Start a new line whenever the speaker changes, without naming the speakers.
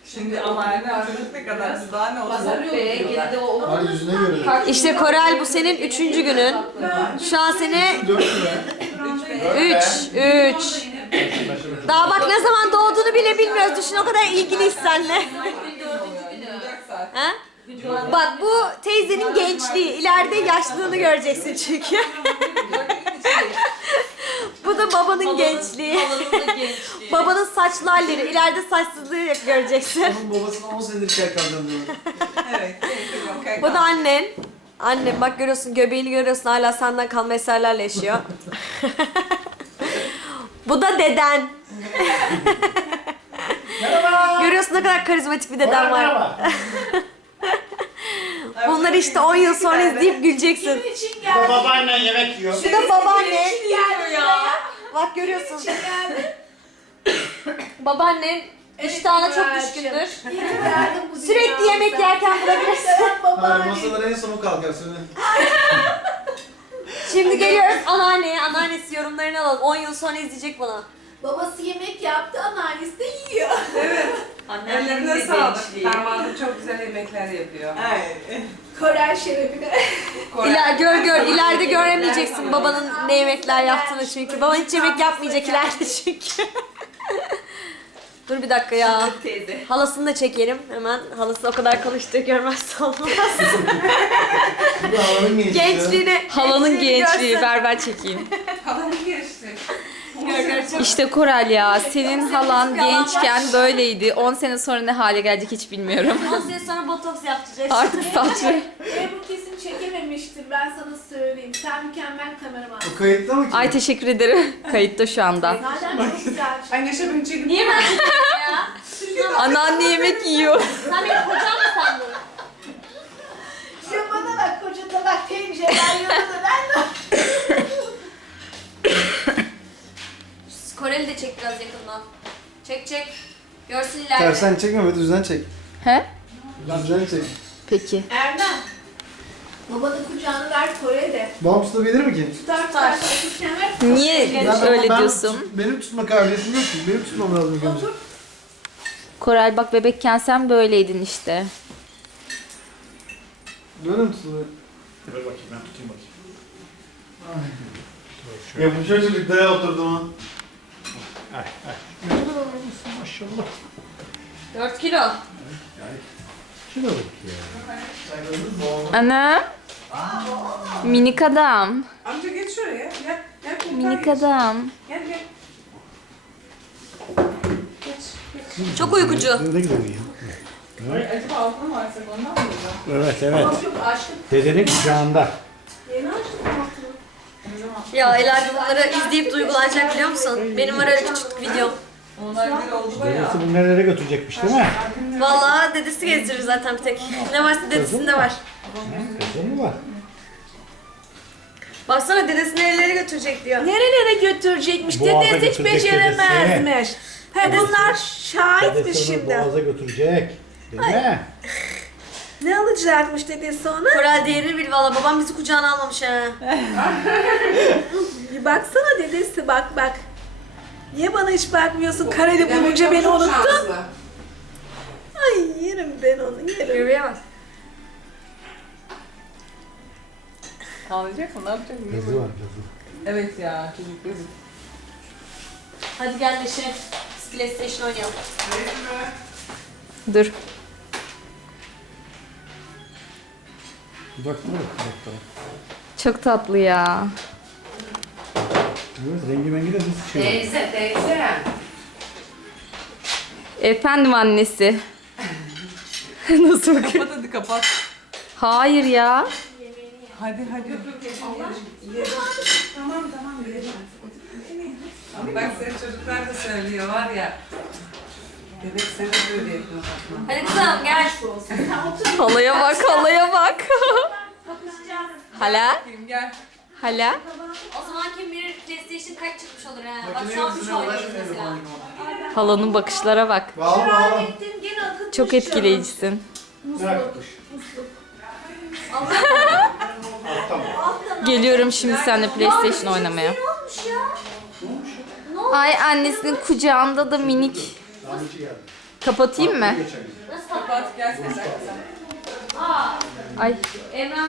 Şimdi ama annem çocuk ne kadar daha ne olsun.
Gene de o.
Ay yüzüne göre.
İşte Korel bu senin 3. günün. Şu an seni
4 lira.
3. Daha bak ne zaman doğduğunu bile bilmiyoruz. Düşün o kadar ilgiliyiz seninle. Ha? Bak bu teyzenin gençliği. İleride yaşlılığını göreceksin çünkü. Bu da babanın gençliği. Babanın saçlı halleri. İleride saçsızlığı göreceksin.
Onun babasına 10 senedir kel kaldırdı.
Evet.
Bu da annen. Annem bak görüyorsun göbeğini görüyorsun hala senden kalma eserlerle yaşıyor. Bu da deden.
Merhaba.
Görüyorsun ne kadar karizmatik bir deden var.
Merhaba.
Bunları işte 10 yıl sonra izleyip güleceksin.
Bu da babaannen yemek yiyor.
Bu da babaannen. Bak görüyorsun. Babaannen iştahına çok düşkündür. Sürekli yemek yerken bulabilirsin.
Hayır, masalara en son o kalkar söyle.
Şimdi geliyoruz anneanneye. Anneannesi yorumlarını alalım. 10 yıl sonra izleyecek bunu.
Babası yemek yaptı, anneannesi de yiyor.
Ellerine sağlık. Damadım çok güzel yemekler yapıyor.
Korel şerefine.
Gör ileride göremeyeceksin babanın ne yemekler yaptığını çünkü. Baban hiç yemek yapmayacak ileride çünkü. Dur bir dakika ya. Halasını da çekelim hemen. Halası o kadar konuştuğu görmezse olmaz.
Bu da havanın gençliği.
Gençliğini.
Halanın gençliği,
görsün.
ver ben çekeyim.
Halanı geçti.
İşte Korel ya, senin halan gençken böyleydi. 10 sene sonra ne hale gelecek hiç bilmiyorum.
10 sene sonra botoks yaptıracağız.
Artık saçları.
Ebru kesin çekememiştir, ben sana söyleyeyim. Sen mükemmel kameraman.
O kayıtta mı ki?
Ay teşekkür ederim. Kayıtta şu anda.
Zaten çok güzel.
Ay Neşe beni çekip.
Niye ben çekiyorum ya?
Anneanne yemek yiyor.
Sen benim kocam mı sandın?
Şu bana bak, kocana bak, tencereler yanında ben de.
Koreli de çek biraz yakından. Çek. Görsün ileride.
Tersen çekme ve düzden çek.
He?
Düzden çek.
Peki.
Erdem. Babanın kucağını ver Kore'de.
Babam tutabilir mi ki?
Tutar otururken ver.
Niye öyle diyorsun?
Benim tutma kabiliyetim yok ki. Benim tutmam lazım ilk önce.
Otur.
Korel bak bebekken sen böyleydin işte.
Böyle mi tutuluyor?
Ver bakayım ben tutayım bakayım.
Ya bu çocuk daya oturdu ha.
Maşallah.
4 kilo.
Şuna bak ya.
Ana. Minik adam.
Amca geç şuraya. Gel kurtar.
Minik
geç.
adam.
Gel.
Çok uykucu.
Nereye gidiyor ya?
Ay acaba altına mı açsak ondan mı yiyeceğim?
Evet evet.
Yok aşkım.
Dedenin kucağında.
Yeni açtım altını.
Ya ileride bunları izleyip duygulanacak biliyor musun? Benim var öyle küçük videom.
Onlar bir oldu bayağı.
Dedesi bunu nerelere götürecekmiş değil mi?
Vallahi dedesi gezdirir zaten bir tek. Ne varsa dedesinde var.
Kızı mı var?
Baksana dedesi nerelere götürecek diyor.
Nerelere götürecekmiş?
Boğaza
Dedesi hiç
götürecek
beceremezmiş. He bunlar şahitmiş
Dedesi onu
şimdi.
boğaza götürecek. Değil mi?
Ne alacakmış dedesi ona?
Koral değerini bil valla babam bizi kucağına almamış ha.
Bir baksana dedesi bak. Niye bana hiç bakmıyorsun? Karede
Demek
bulunca
ki
beni
çok
unuttun.
şanslı.
Ay yerim ben onu yerim.
Göbeğe bak.
Ağlayacak mı? Ne yapacak?
Kızı var kızı.
Evet ya çocuk kızı.
Hadi gel Neşe. Biz PlayStation oynayalım.
Dur.
Dudaklara bak dudaklara.
Çok tatlı ya.
Evet rengi mengi de nasıl şey var.
Teyze.
Efendim annesi. Nasıl bakıyor?
Kapat hadi kapat.
Hayır ya.
Hadi. Tamam yedim. Ama bak senin çocuklar da söylüyor var ya. Bebek seni de böyle yapıyor.
Hadi kızım gel.
Halaya bak. Hala?
Bakayım gel.
Hala?
O zaman kim bilir PlayStation kaç çıkmış olur ha. Bak şu an 3 oynuyoruz mesela.
Halanın bakışlara bak.
Vallahi.
Gene akıtmış
Çok etkileyicisin.
Ne yapmış?
Geliyorum şimdi seninle PlayStation oynamaya.
olmuş ya?
Ay annesinin kucağında da minik Kapatayım mı?
Kapat gel sen.
Ay.
Emrah